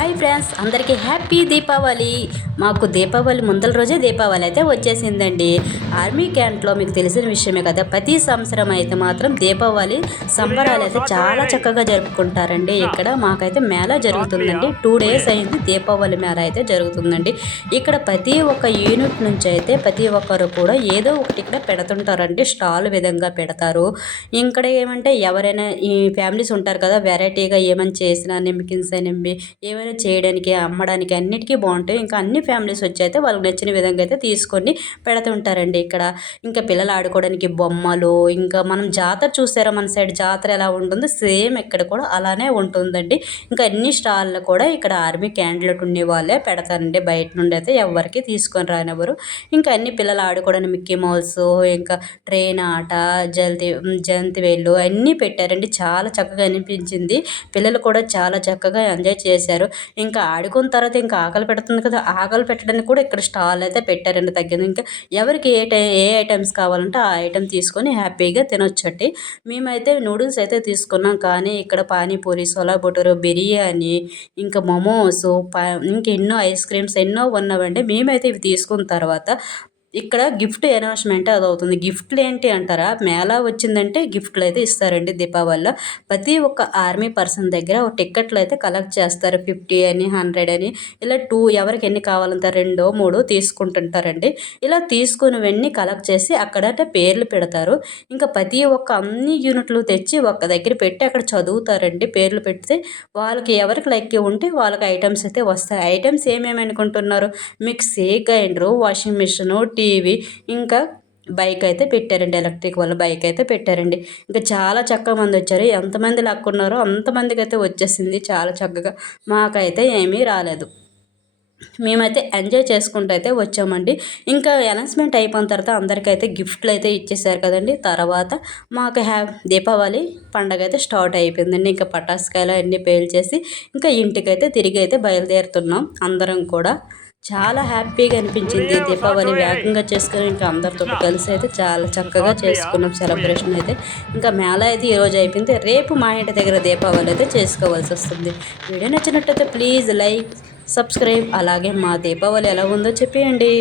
Hi friends అందరికీ happy Deepavali. మాకు దీపావళి ముందల రోజే దీపావళి అయితే వచ్చేసిందండి. ఆర్మీ క్యాంట్లో మీకు తెలిసిన విషయమే కదా ప్రతి సంవత్సరం అయితే మాత్రం దీపావళి సంబరాలు అయితే చాలా చక్కగా జరుపుకుంటారండి. ఇక్కడ మాకైతే మేళా జరుగుతుందండి. టూ డేస్ అయింది దీపావళి మేళా అయితే జరుగుతుందండి. ఇక్కడ ప్రతి ఒక్క యూనిట్ నుంచి అయితే ప్రతి ఒక్కరు కూడా ఏదో ఒకటి ఇక్కడ పెడుతుంటారండి. స్టాల్ విధంగా పెడతారు. ఇక్కడ ఏమంటే ఎవరైనా ఈ ఫ్యామిలీస్ ఉంటారు కదా వెరైటీగా ఏమైనా చేసినా నిమ్మకిన్స్ నింబి ఏమైనా చేయడానికి అమ్మడానికి అన్నిటికీ బాగుంటాయి. ఇంకా అన్ని ఫ్యామిలీస్ వచ్చి అయితే వాళ్ళకి నచ్చిన విధంగా అయితే తీసుకొని పెడుతుంటారండి ఇక్కడ. ఇంకా పిల్లలు ఆడుకోవడానికి బొమ్మలు ఇంకా మనం జాతర చూసారా మన సైడ్ జాతర ఎలా ఉంటుందో సేమ్ ఇక్కడ కూడా అలానే ఉంటుందండి. ఇంకా అన్ని స్టాల్లో కూడా ఇక్కడ ఆర్మీ క్యాండిడేట్ ఉండే వాళ్ళే పెడతారండి. బయట నుండి అయితే ఎవరికి తీసుకొని రానివ్వరు. ఇంకా అన్ని పిల్లలు ఆడుకోవడానికి మిక్కీ మౌల్స్ ఇంకా ట్రైన్ ఆట జల్తి జంతి వేళ్ళు అన్నీ పెట్టారండి. చాలా చక్కగా అనిపించింది. పిల్లలు కూడా చాలా చక్కగా ఎంజాయ్ చేశారు. ఇంకా ఆడుకున్న తర్వాత ఇంకా ఆకలి పెడుతుంది కదా ఆకలి పెట్టడానికి కూడా ఇక్కడ స్టాల్ అయితే పెట్టారండి తగ్గింది ఇంకా ఎవరికి ఏ టై ఏ ఐటమ్స్ కావాలంటే ఆ ఐటమ్ తీసుకొని హ్యాపీగా తినొచ్చండి. మేమైతే నూడిల్స్ అయితే తీసుకున్నాం కానీ ఇక్కడ పానీపూరి సోలా బుటరు బిర్యానీ ఇంకా మోమోస్ ఇంకా ఎన్నో ఐస్ క్రీమ్స్ ఎన్నో ఉన్నామండి మేమైతే ఇవి తీసుకున్న తర్వాత ఇక్కడ గిఫ్ట్ అనౌన్స్మెంట్ అది అవుతుంది గిఫ్ట్లు ఏంటి అంటారా? మేళా వచ్చిందంటే గిఫ్ట్లు అయితే ఇస్తారండి దీపావళిలో. ప్రతి ఒక్క ఆర్మీ పర్సన్ దగ్గర ఒక టిక్కెట్లు అయితే కలెక్ట్ చేస్తారు. ఫిఫ్టీ అని హండ్రెడ్ అని ఇలా టూ ఎవరికి ఎన్ని కావాలంటే రెండో మూడో తీసుకుంటుంటారండి. ఇలా తీసుకునివన్నీ కలెక్ట్ చేసి అక్కడ పేర్లు పెడతారు. ఇంకా ప్రతి ఒక్క అన్ని యూనిట్లు తెచ్చి ఒక్క దగ్గర పెట్టి అక్కడ చదువుతారండి. పేర్లు పెడితే వాళ్ళకి ఎవరికి లైక్ ఉంటే వాళ్ళకి ఐటమ్స్ అయితే వస్తాయి. ఐటమ్స్ ఏమేమి అనుకుంటున్నారు? Mixie grinder washing machine TV ఇంకా బైక్ అయితే పెట్టారండి. ఎలక్ట్రిక్ వాళ్ళ బైక్ అయితే పెట్టారండి. ఇంకా చాలా చక్కగా మంది వచ్చారు. ఎంతమంది లాక్కున్నారో అంతమందికి అయితే వచ్చేసింది చాలా చక్కగా. మాకైతే ఏమీ రాలేదు. మేమైతే ఎంజాయ్ చేసుకుంటూ అయితే వచ్చామండి. ఇంకా అనౌన్స్మెంట్ అయిపోయిన తర్వాత అందరికైతే గిఫ్ట్లు అయితే ఇచ్చేసారు కదండి. తర్వాత మాకు హ్యా దీపావళి పండగ అయితే స్టార్ట్ అయిపోయిందండి. ఇంకా పటాస్కాయలు అన్నీ పేల్చేసి ఇంకా ఇంటికైతే తిరిగి అయితే బయలుదేరుతున్నాం అందరం కూడా. చాలా హ్యాపీగా అనిపించింది. దీపావళి వేగంగా చేసుకుని ఇంకా అందరితో కలిసి అయితే చాలా చక్కగా చేసుకున్నాం సెలబ్రేషన్ అయితే. ఇంకా మేళ అయితే ఈరోజు అయిపోయింది. రేపు మా ఇంటి దగ్గర దీపావళి అయితే చేసుకోవాల్సి వస్తుంది. వీడియో నచ్చినట్టయితే ప్లీజ్ లైక్ సబ్స్క్రైబ్ అలాగే మా దీపావళి ఎలా ఉందో చెప్పేయండి.